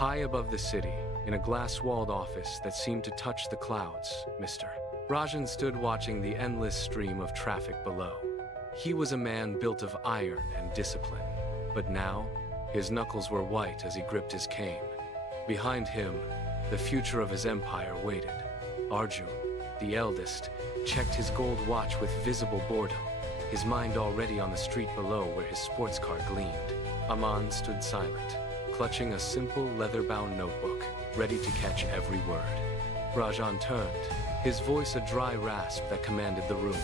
High above the city, in a glass-walled office that seemed to touch the clouds, Mr. Rajan stood watching the endless stream of traffic below. He was a man built of iron and discipline, but now, his knuckles were white as he gripped his cane. Behind him, the future of his empire waited. Arjun, the eldest, checked his gold watch with visible boredom, his mind already on the street below where his sports car gleamed. Aman stood silent, clutching a simple leather-bound notebook, ready to catch every word. Rajan turned, his voice a dry rasp that commanded the room.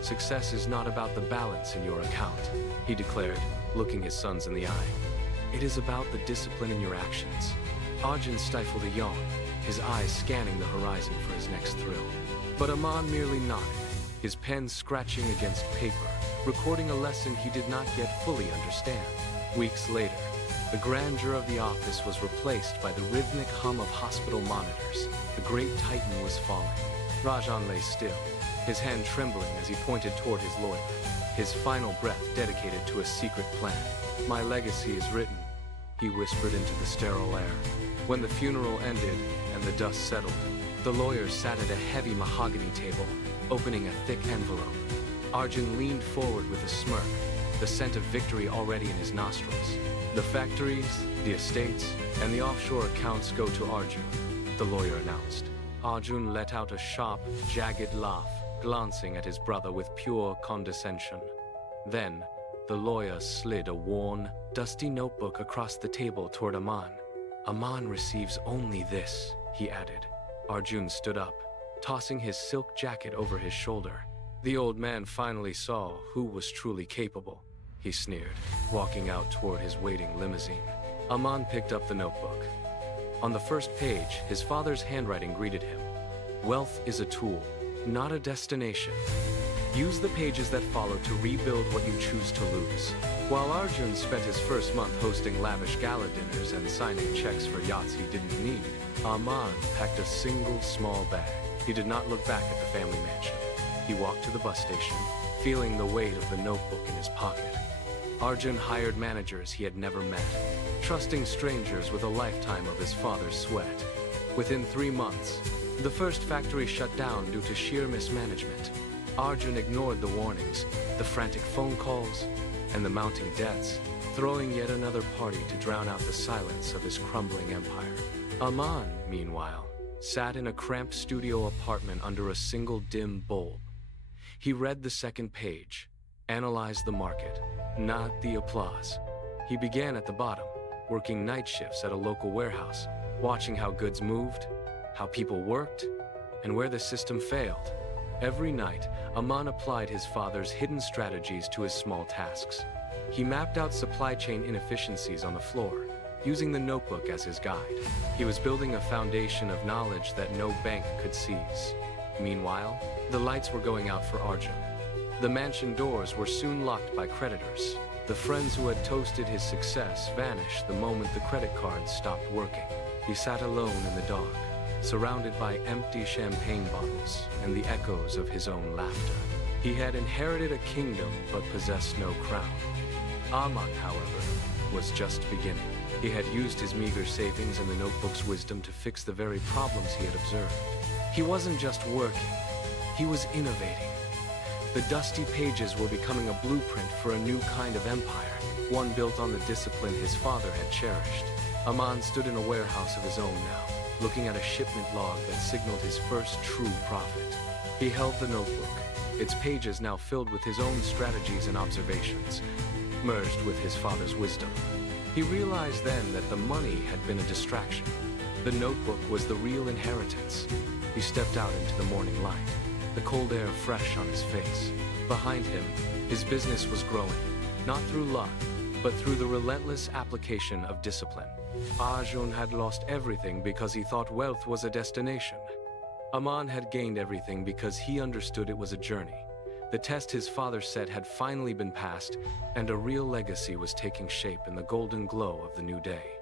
"Success is not about the balance in your account," he declared, looking his sons in the eye. "It is about the discipline in your actions." Arjun stifled a yawn, his eyes scanning the horizon for his next thrill. But Aman merely nodded, his pen scratching against paper, recording a lesson he did not yet fully understand. Weeks later, the grandeur of the office was replaced by the rhythmic hum of hospital monitors. The great titan was falling. Rajan lay still, his hand trembling as he pointed toward his lawyer, his final breath dedicated to a secret plan. "My legacy is written," he whispered into the sterile air. When the funeral ended and the dust settled, the lawyer sat at a heavy mahogany table, opening a thick envelope. Arjun leaned forward with a smirk, the scent of victory already in his nostrils. "The factories, the estates, and the offshore accounts go to Arjun," the lawyer announced. Arjun let out a sharp, jagged laugh, glancing at his brother with pure condescension. Then, the lawyer slid a worn, dusty notebook across the table toward Aman. "Aman receives only this," he added. Arjun stood up, tossing his silk jacket over his shoulder. The old man finally saw who was truly capable, he sneered, walking out toward his waiting limousine. Aman picked up the notebook. On the first page, his father's handwriting greeted him. "Wealth is a tool, not a destination. Use the pages that follow to rebuild what you choose to lose." While Arjun spent his first month hosting lavish gala dinners and signing checks for yachts he didn't need, Aman packed a single small bag. He did not look back at the family mansion. He walked to the bus station, feeling the weight of the notebook in his pocket. Arjun hired managers he had never met, trusting strangers with a lifetime of his father's sweat. Within 3 months, the first factory shut down due to sheer mismanagement. Arjun ignored the warnings, the frantic phone calls, and the mounting debts, throwing yet another party to drown out the silence of his crumbling empire. Aman, meanwhile, sat in a cramped studio apartment under a single dim bulb. He read the second page, analyzed the market, not the applause. He began at the bottom, working night shifts at a local warehouse, watching how goods moved, how people worked, and where the system failed. Every night, Aman applied his father's hidden strategies to his small tasks. He mapped out supply chain inefficiencies on the floor, using the notebook as his guide. He was building a foundation of knowledge that no bank could seize. Meanwhile, the lights were going out for Arjun. The mansion doors were soon locked by creditors. The friends who had toasted his success vanished the moment the credit cards stopped working. He sat alone in the dark, surrounded by empty champagne bottles and the echoes of his own laughter. He had inherited a kingdom but possessed no crown. Aman, however, was just beginning. He had used his meager savings and the notebook's wisdom to fix the very problems he had observed. He wasn't just working, he was innovating. The dusty pages were becoming a blueprint for a new kind of empire, one built on the discipline his father had cherished. Aman stood in a warehouse of his own now, looking at a shipment log that signaled his first true profit. He held the notebook, its pages now filled with his own strategies and observations, merged with his father's wisdom. He realized then that the money had been a distraction. The notebook was the real inheritance. He stepped out into the morning light, the cold air fresh on his face. Behind him, his business was growing, not through luck, but through the relentless application of discipline. Arjun had lost everything because he thought wealth was a destination. Aman had gained everything because he understood it was a journey. The test his father set had finally been passed, and a real legacy was taking shape in the golden glow of the new day.